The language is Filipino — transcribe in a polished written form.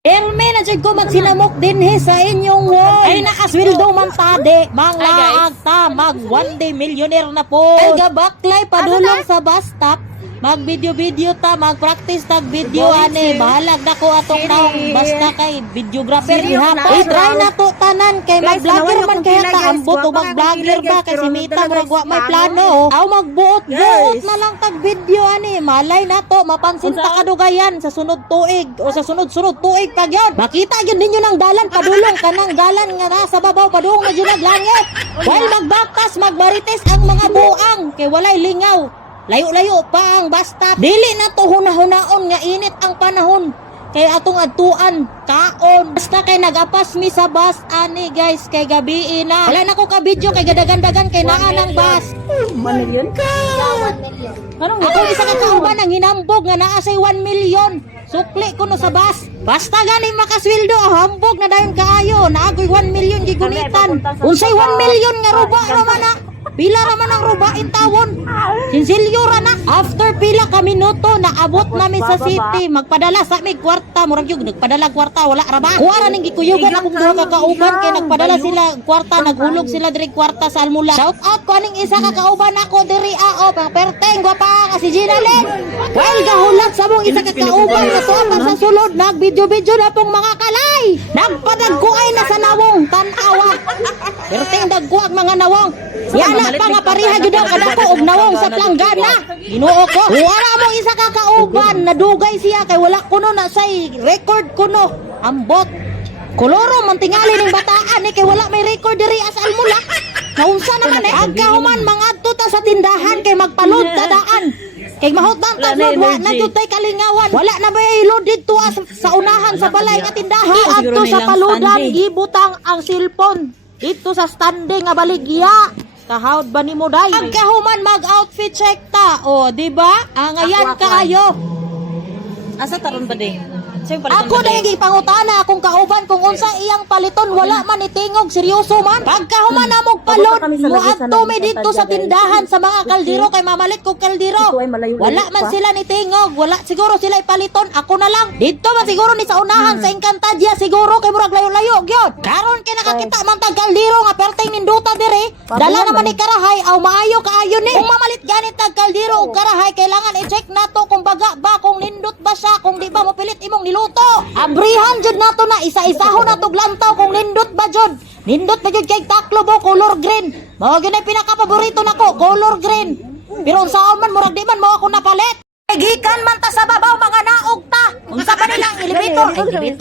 Elme na jud ko magsinamok din sa inyong wall. Ay nakasweldo man tade. Mga agta mag 1 day millionaire na po. Ay gabaklay padulong sa bus stop. Mag video ta, mag practice tag video ani. Bahalag na ko atong taong basta kay videographer diha. I-try na to tanan kay mag vlogger man kaya ta ambot o mag vlogger ba kasi mita murag wa may plano. Aw magbuot na lang tag video ani. Malay na to mapansin ta kadugayan sa sunod tuig o sa sunod-sunod tuig pag yon. Makita gyud ninyo nang dalan padulong kanang dalan nga nasa babaw padung na gyud naglangit. While magbaktas magbarites ang mga buang kay walay lingaw. Layo-layo pa ang basta. Dili na to hunahon nga init ang panahon. Kay atong adtuan kaon. Basta kay nagapas mi sa bus ani guys kay gabi na. Wala na ko ka video kay gadagan-dagan kay naa ng bus. 1 million ka. 1 million. Anong Ako isa ka kauban ang hinambog nga naa say 1 million. Sukli ko no sa bus. Basta gani makasweldo hambog na dayon kaayo. Naagoy 1 million gigunitan. Unsay 1 million nga ruba naman na. Pila raman ang ruba in tawon. Sinsilyo ra na. After pila ka minuto naabot namin sa city. Magpadala sa mig kwarta. Murag yung nagpadala kwarta wala ra ba? Kuha ra ning gikuyugan akong duha ka kauban kay nagpadala sila kwarta, naghulog sila diri kwarta sa almula. Shout out ko aning isa ka kauban ako diri ao pang perteng gwapa nga si Gina Len. While gahulat sa mong isa ka kauban nga tuwa sa sulod nagvideo-video na pong mga kalay. Nagpadagkuay na sa nawong tan-awa. Perteng dagkuag mga nawong. Yana pa nga pareha jud ang kadako og nawong sa planggana. Ginoo ko. Wala mo isa ka kauban nadugay siya kay wala kuno na say record kuno. Ambot. Koloro man tingali ning bataan ni kay wala may record diri as almula. Naunsa naman ay agkahuman mangadto ta sa tindahan kay magpalod ta daan. Kay mahutdan ta jud wa na jud tay kalingawan. Wala na ba ilod didto sa unahan sa balay nga tindahan. Adto sa paludan gibutang ang cellphone. Dito sa standing nga baligya. Kahawd ba ni mo day? Agkahuman mag-outfit check ta. O, di ba? Angayan kaayo. Asa taron ba din? Ako na yung ipangutana akong kauban kung unsa iyang paliton wala man itingog seryoso man. Pagkahuman na mong palod mo adto mi dito sa tindahan sa mga kaldero kay mamalit kog kaldero. Wala man sila ni tingog, wala siguro sila ipaliton, ako na lang. Dito man siguro ni sa unahan sa Encantadia siguro kay murag layo-layo gyud. Karon kay nakakita man tag kaldero nga perteng ninduta diri. Dala naman ni karahay aw maayo kaayo ni. Kung mamalit ganit tag kaldero ug karahay kailangan i-check nato kung baga ba kung nindot ba siya kung di ba mo pilit imong niluto. Abrihan jud nato na isa-isaho na tog lantaw kung nindot ba jud. Nindot ba jud kay taklobo color green. Mao gyud ay pinaka-paborito nako, color green. Pero unsaon man murag di man mao ako napalit. Gikan man ta sa babaw mga naog ta. Unsa ba nilang elevator?